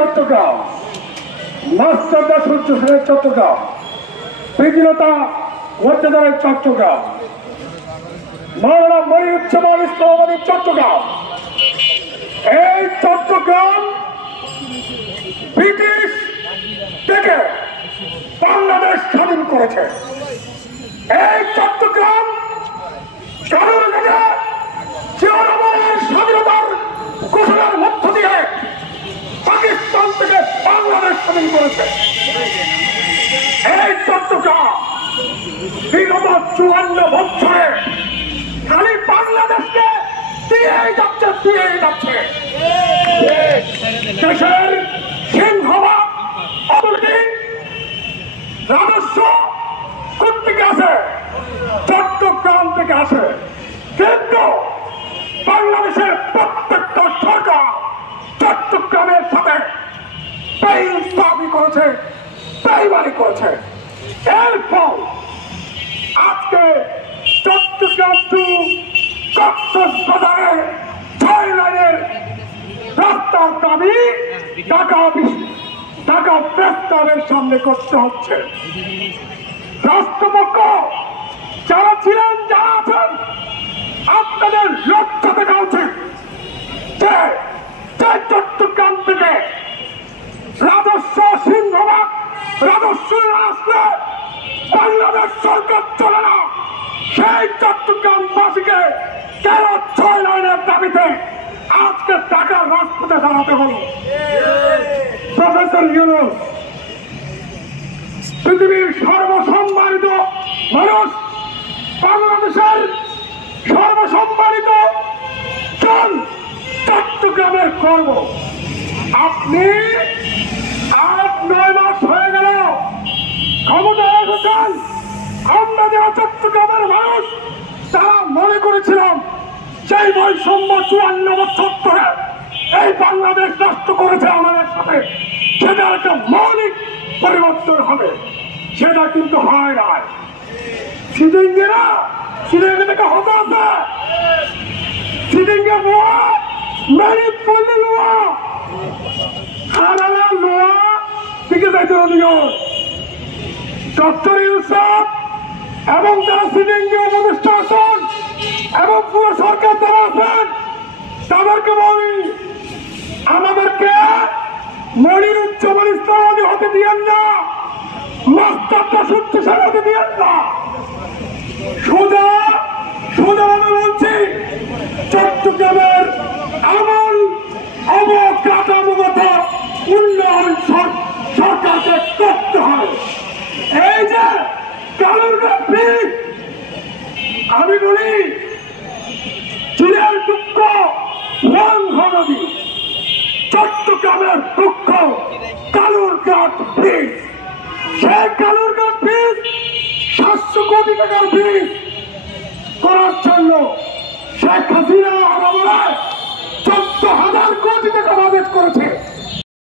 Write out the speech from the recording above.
চট্টগ্রাম, মাস্টারদা সূর্য সেনের চট্টগ্রাম, বিজনতা মর্যাদার চট্টগ্রাম, মাওলানা মনিরুজ্জামান ইসলামাবাদী চট্টগ্রাম। এই চট্টগ্রাম ব্রিটিশ থেকে বাংলাদেশ স্বাধীন করেছে। এই চট্টগ্রাম স্বাধীনতার ঘোষণার মধ্য দিয়ে পাকিস্তান থেকে বাংলাদেশ স্বাধীন করেছে। এই চট্টগ্রাম বিগত 54 বছরে খালি বাংলাদেশকে দিয়েই যাচ্ছে। দেশের সিংহভাগ অবধি রাজস্ব কোথেকে আসে? চট্টগ্রাম থেকে আসে। কিন্তু বাংলাদেশের প্রত্যেকটা সরকার চট্টগ্রামের সাথে বেইনসাফি করেছে, বেইমানি করেছে। এর ফল আজকে চট্টগ্রাম টু কক্সবাজারে 6 লাইনের রাস্তার দাবি ঢাকা প্রেস ক্লাবের সামনে করতে হচ্ছে। রাষ্ট্রপক্ষ যারা ছিলেন, যারা আছেন, আপনাদের লক্ষ্য থাকা উচিত যে চট্টগ্রাম থেকে রাজস্ব সিংহভাগ রাজস্ব আসলে বাংলাদেশ সরকার চলে না। সেই চট্টগ্রামবাসীকে কেন 6 লাইনের দাবিতে আজকে ঢাকার রাজপথে দাঁড়াতে হলো? প্রফেসর ইউনূস পৃথিবীর সর্বসম্মানিত মানুষ, বাংলাদেশের সর্বসম্মানিত জন, চট্টগ্রামের গর্ব। আপনি 8-9 মাস হয়ে গেল ক্ষমতায় এসেছেন। আমরা যারা চট্টগ্রামের মানুষ তারা মনে করেছিলাম সেই বৈষম্য 54 বছর ধরে এই বাংলাদেশ রাষ্ট্র করেছে আমাদের সাথে, সেটা একটা মৌলিক পরিবর্তন হবে। সেটা কিন্তু হয় নাই। সিডিংয়েরা থেকে হতে আছে। সিডিংয়ে লোয়া মেরিট পড়লে লোয়া হারালা লোয়া দিকে যাইতে দিও। ডক্টর ইউসুফ এবং যারা সিডিংয়ে উপদেষ্টা আছেন এবং পুরো সরকার যারা আছেন তাদেরকে বলি, আমাদেরকে মনিরুজ্জামান ইসলামাবাদী হতে দিয়েন না, মাস্টারদা সূর্য সেন হতে দিয়েন না। সোজাভাবে বলছি, চট্টগ্রামের আমল অবকাঠামোগত উন্নয়ন সরকারকে করতে হবে। এই যে কালুরঘাট ব্রিজ, আমি বলি চীনের দুঃখ রংঘা নদী, চট্টগ্রামের দুঃখ কালুরঘাট ব্রিজ। সেই কালুরঘাট ব্রিজ 700 কোটি টাকার ব্রিজ করার জন্য শেখ হাসিনা আমলে 14,000 কোটি টাকা বাজেট করেছে।